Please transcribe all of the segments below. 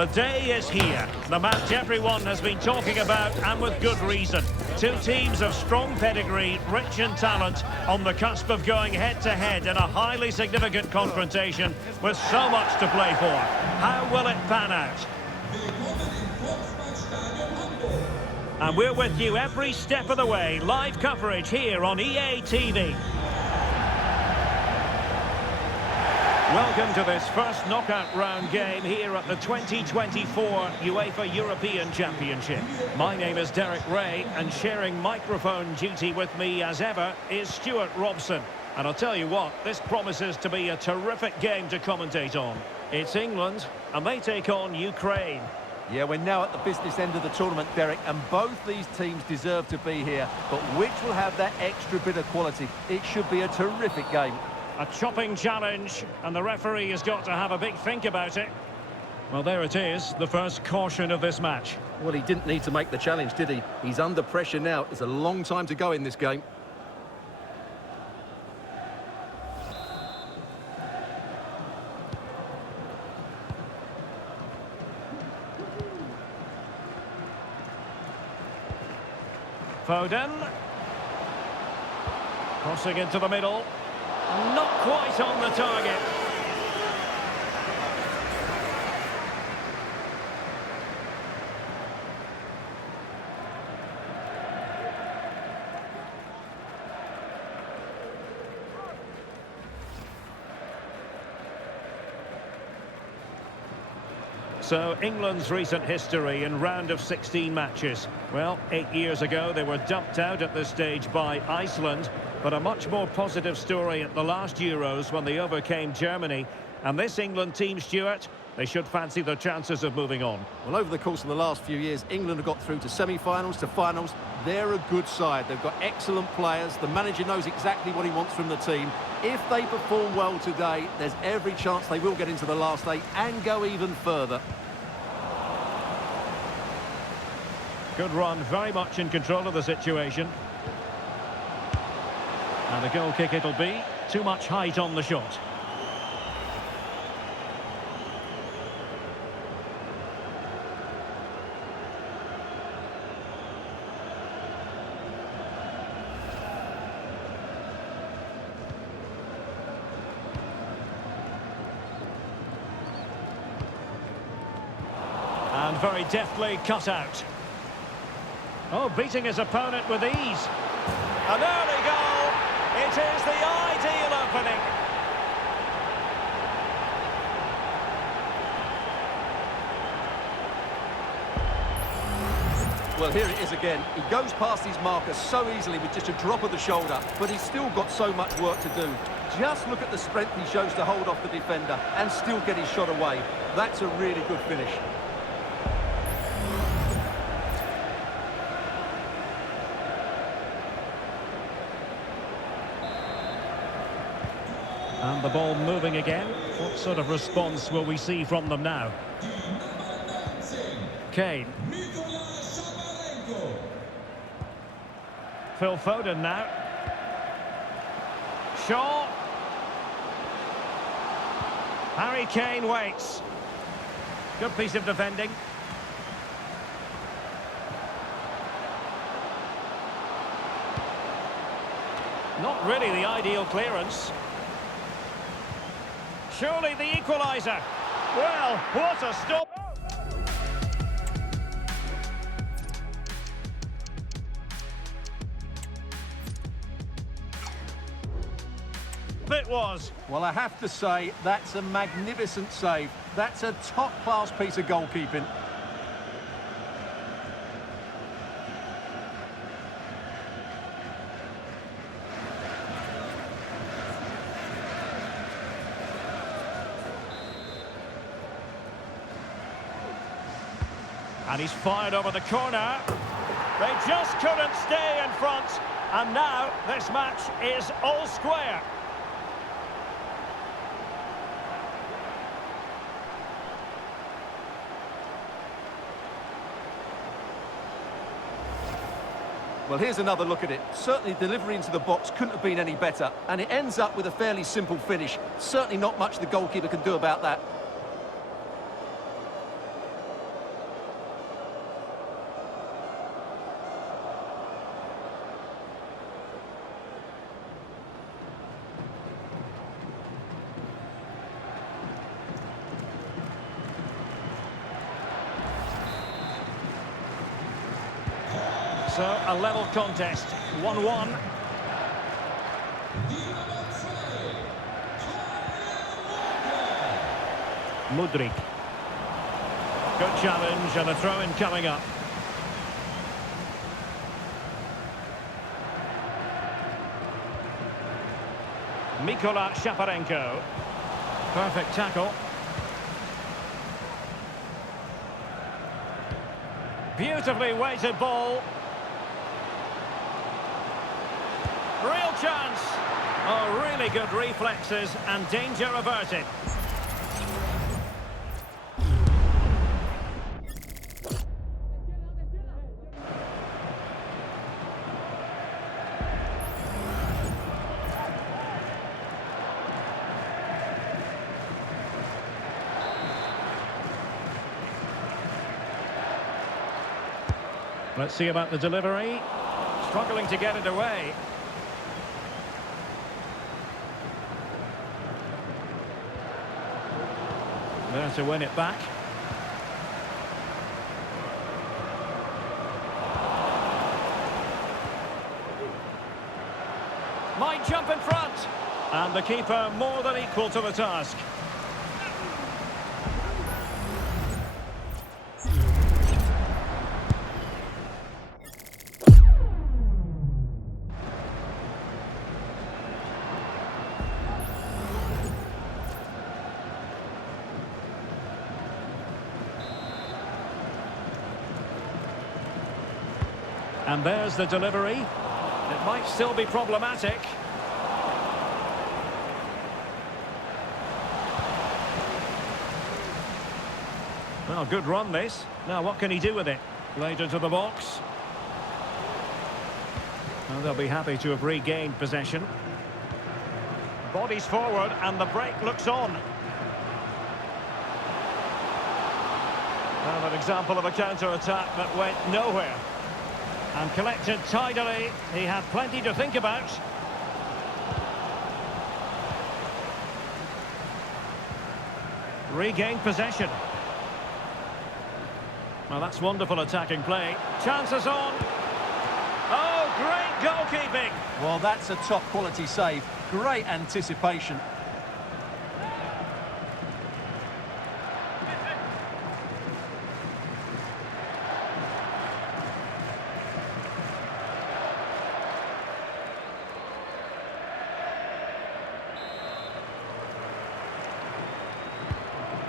The day is here. The match everyone has been talking about, and with good reason. Two teams of strong pedigree, rich in talent, on the cusp of going head-to-head in a highly significant confrontation with so much to play for. How will it pan out? And we're with you every step of the way. Live coverage here on EA TV. Welcome to this first knockout round game here at the 2024 UEFA European Championship. My name is Derek Ray, and sharing microphone duty with me as ever is Stuart Robson. And I'll tell you what, this promises to be a terrific game to commentate on. It's England, and they take on Ukraine. Yeah, we're now at the business end of the tournament, Derek, and both these teams deserve to be here. But which will have that extra bit of quality? It should be a terrific game. A chopping challenge, and the referee has got to have a big think about it. Well, there it is, the first caution of this match. Well, he didn't need to make the challenge, did he? He's under pressure now. It's a long time to go in this game. Foden. Crossing into the middle. Not quite on the target. So, England's recent history in round of 16 matches. Well, 8 years ago they were dumped out at this stage by Iceland, but a much more positive story at the last Euros when they overcame Germany. And this England team, Stuart, they should fancy their chances of moving on. Well, over the course of the last few years, England have got through to semi-finals, to finals. They're a good side. They've got excellent players. The manager knows exactly what he wants from the team. If they perform well today, there's every chance they will get into the last 8 and go even further. Good run, very much in control of the situation. And the goal kick it'll be. Too much height on the shot. And very deftly cut out. Oh, beating his opponent with ease. An early goal. It is the ideal opening. Well, here it is again. He goes past his marker so easily with just a drop of the shoulder, but he's still got so much work to do. Just look at the strength he shows to hold off the defender and still get his shot away. That's a really good finish. And the ball moving again. What sort of response will we see from them now? Kane. Phil Foden now. Shaw. Harry Kane waits. Good piece of defending. Not really the ideal clearance. Surely the equaliser. Well, what a stop. It was. Well, I have to say, that's a magnificent save. That's a top-class piece of goalkeeping. And he's fired over the corner. They just couldn't stay in front. And now this match is all square. Well, here's another look at it. Certainly delivery into the box couldn't have been any better. And it ends up with a fairly simple finish. Certainly not much the goalkeeper can do about that. So, a level contest, 1-1. Mudryk. Good challenge and a throw-in coming up. Mikola Shaparenko. Perfect tackle. Beautifully weighted ball. Real chance. Oh, really good reflexes and danger averted. Let's see about the delivery. Struggling to get it away. There to win it back. Might jump in front. And the keeper more than equal to the task. And there's the delivery. It might still be problematic. Well, good run this. Now what can he do with it? Later to the box. Well, they'll be happy to have regained possession. Bodies forward and the break looks on. Well, an example of a counter-attack that went nowhere. And collected tidily. He had plenty to think about. Regained possession. Well, that's wonderful attacking play. Chances on. Oh, great goalkeeping. Well, that's a top quality save. Great anticipation.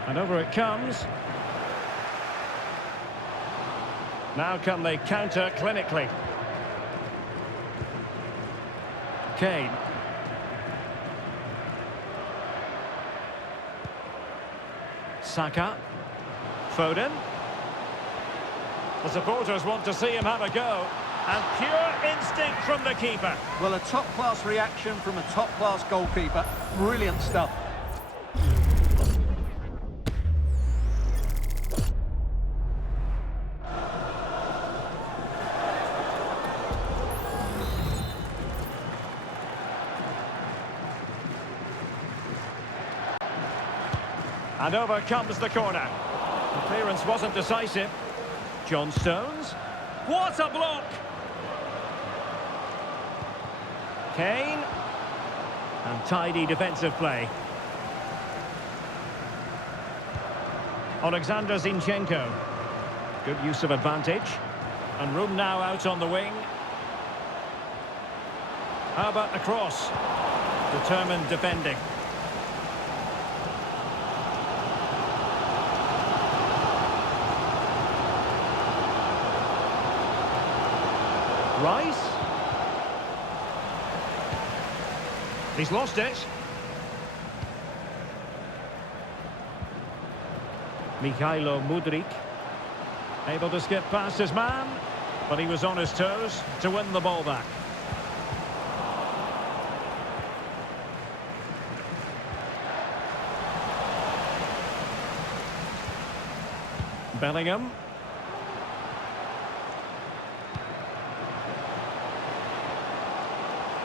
And over it comes. Now can they counter clinically? Kane. Saka. Foden. The supporters want to see him have a go. And pure instinct from the keeper. Well, a top-class reaction from a top-class goalkeeper. Brilliant stuff. And over comes the corner. The clearance wasn't decisive. John Stones. What a block! Kane. And tidy defensive play. Alexander Zinchenko. Good use of advantage. And room now out on the wing. How about the cross? Determined defending. Rice. He's lost it. Mikhailo Mudryk. Able to skip past his man, but he was on his toes to win the ball back. Bellingham.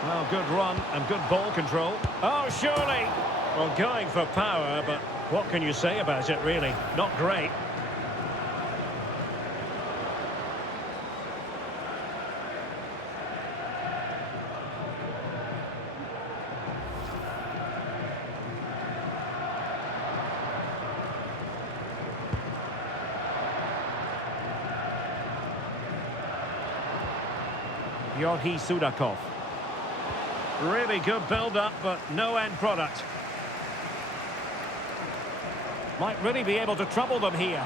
Well, good run and good ball control. Oh, surely. Well, going for power, but what can you say about it, really? Not great. Georgi Sudakov. Really good build-up, but no end product. Might really be able to trouble them here.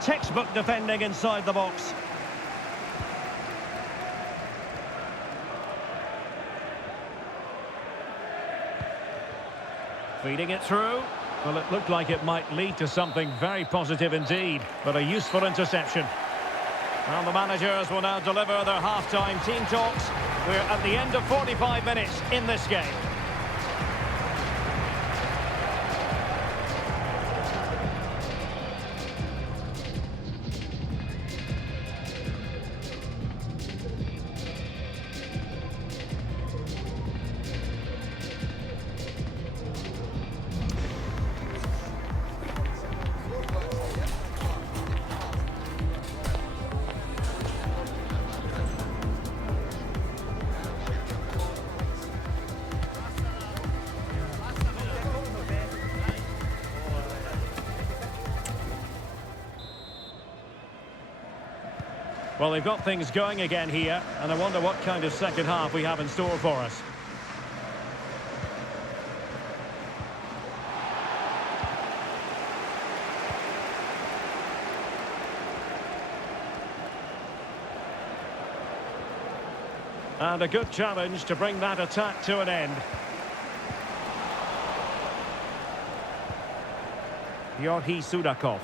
Textbook defending inside the box. Feeding it through. Well, it looked like it might lead to something very positive indeed, but a useful interception. Well, the managers will now deliver their half-time team talks. We're at the end of 45 minutes in this game. Well, they've got things going again here, and I wonder what kind of second half we have in store for us. And a good challenge to bring that attack to an end. Georgi Sudakov.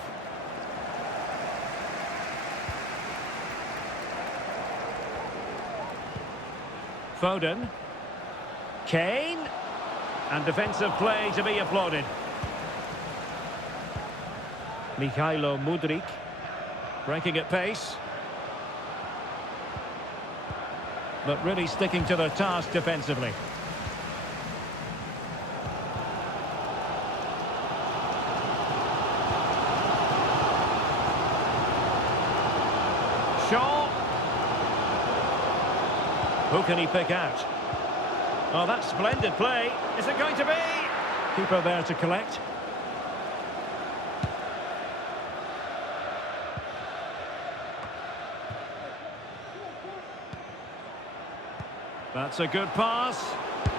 Foden. Kane. And defensive play to be applauded. Mikhailo Mudryk. Breaking at pace. But really sticking to their task defensively. Shaw. Who can he pick out? Oh, that's splendid play. Is it going to be? Keeper there to collect. That's a good pass.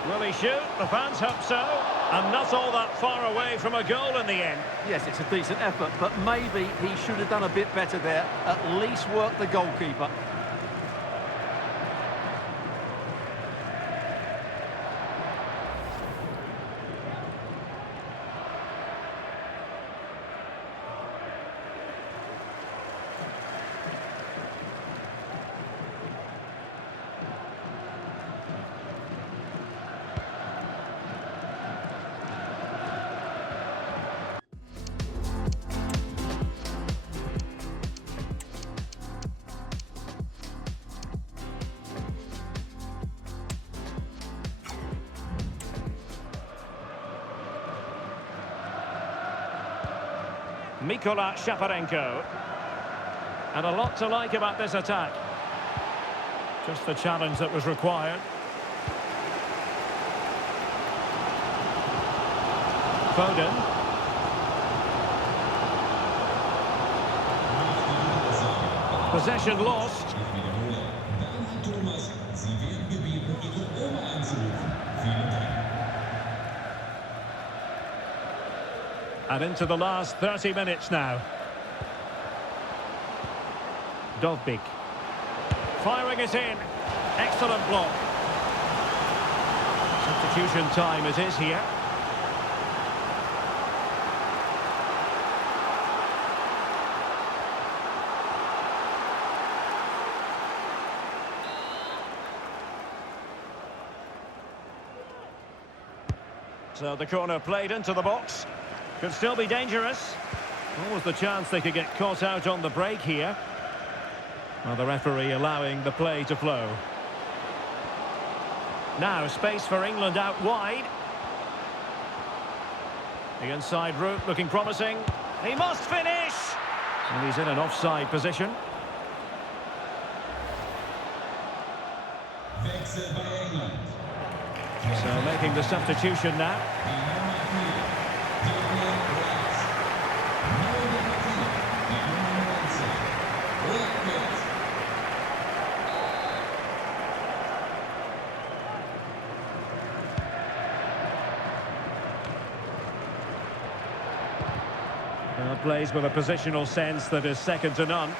Will he shoot? The fans hope so. And not all that far away from a goal in the end. Yes, it's a decent effort, but maybe he should have done a bit better there. At least work the goalkeeper. Mykola Shaparenko. And a lot to like about this attack. Just the challenge that was required. Foden. Possession lost. And into the last 30 minutes now. Dovbyk. Firing it in. Excellent block. Substitution time it is here. So the corner played into the box. Could still be dangerous. Always the chance they could get caught out on the break here. Well, the referee allowing the play to flow. Now space for England out wide. The inside route looking promising. He must finish! And he's in an offside position. So making the substitution now. Plays with a positional sense that is second to none.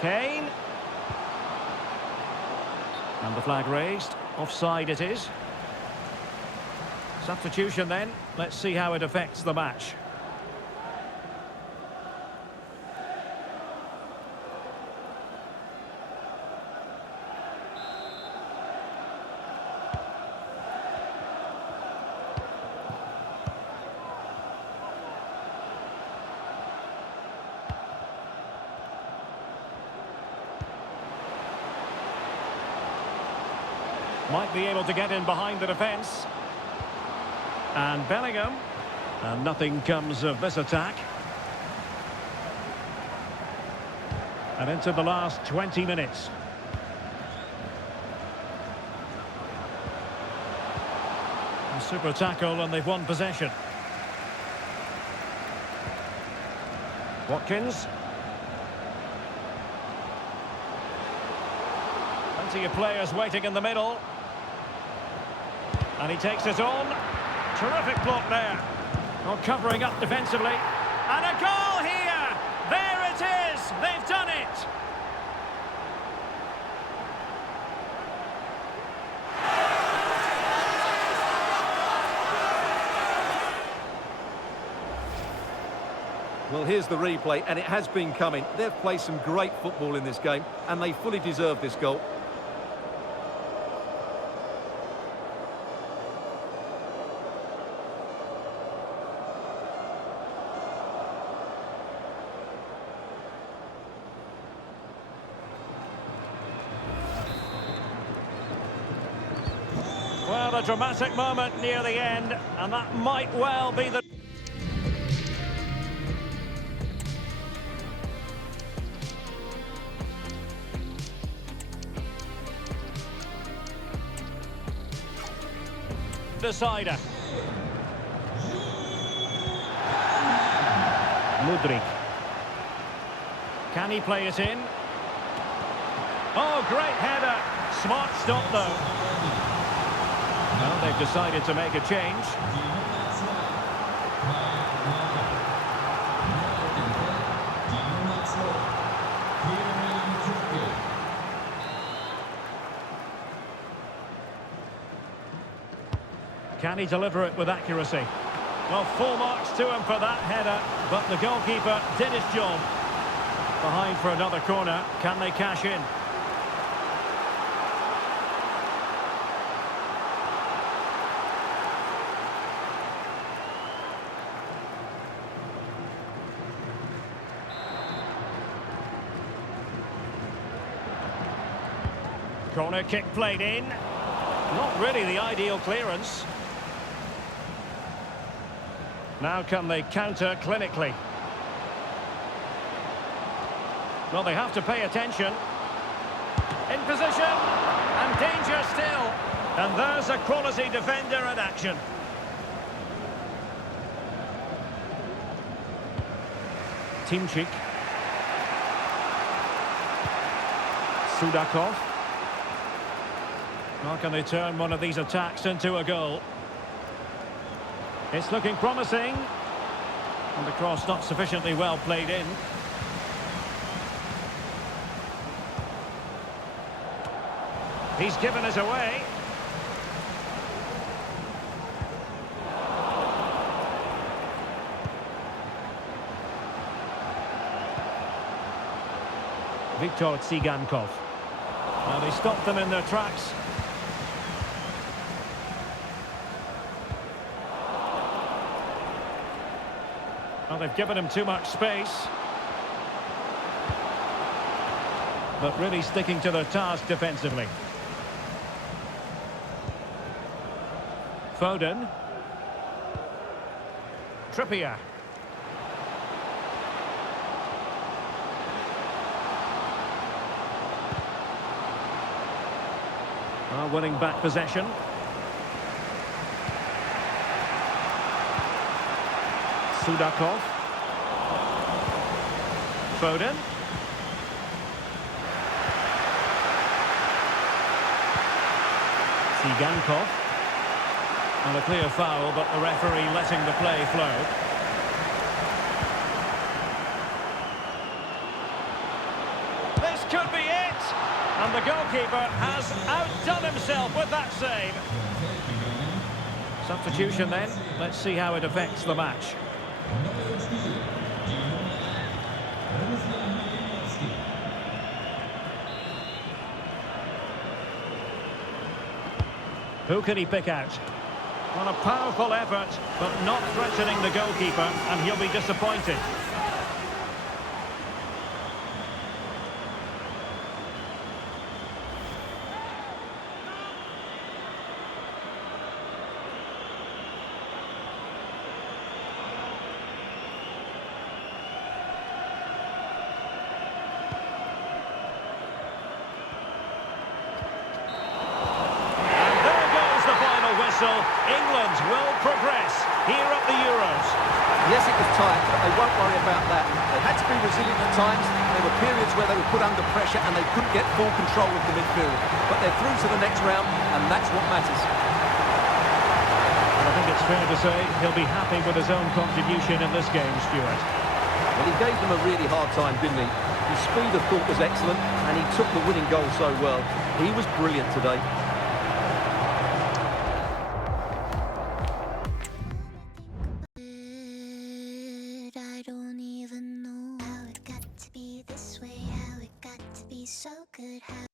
Kane. And the flag raised. Offside it is. Substitution then. Let's see how it affects the match. Might be able to get in behind the defence. And Bellingham. And nothing comes of this attack. And into the last 20 minutes. A super tackle and they've won possession. Watkins. Plenty of players waiting in the middle. And he takes it on. Terrific block there. Oh, covering up defensively. And a goal here! There it is! They've done it! Well, here's the replay, and it has been coming. They've played some great football in this game, and they fully deserve this goal. Well, a dramatic moment near the end, and that might well be the... decider. Mudryk. Can he play it in? Oh, great header. Smart stop, though. Well, they've decided to make a change. Can he deliver it with accuracy? Well, full marks to him for that header, but the goalkeeper did his job. Behind for another corner. Can they cash in? Corner kick played in. Not really the ideal clearance. Now can they counter clinically? Well, they have to pay attention. In position. And danger still. And there's a quality defender in action. Timchik. Sudakov. How can they turn one of these attacks into a goal? It's looking promising. And the cross not sufficiently well played in. He's given us away. Viktor Tsigankov. Well, they stopped them in their tracks. Well, they've given him too much space. But really sticking to their task defensively. Foden. Trippier. Winning back possession. Sudakov. Foden. Igankov. And a clear foul, but the referee letting the play flow. This could be it! And the goalkeeper has outdone himself with that save. Substitution then. Let's see how it affects the match. Who can he pick out? Well, a powerful effort, but not threatening the goalkeeper, and he'll be disappointed. England will progress here at the Euros. Yes, it was tight, but they won't worry about that. They had to be resilient at times. There were periods where they were put under pressure and they couldn't get full control of the midfield. But they're through to the next round, and that's what matters. And I think it's fair to say he'll be happy with his own contribution in this game, Stuart. Well, he gave them a really hard time, didn't he? His speed of thought was excellent, and he took the winning goal so well. He was brilliant today. So good, how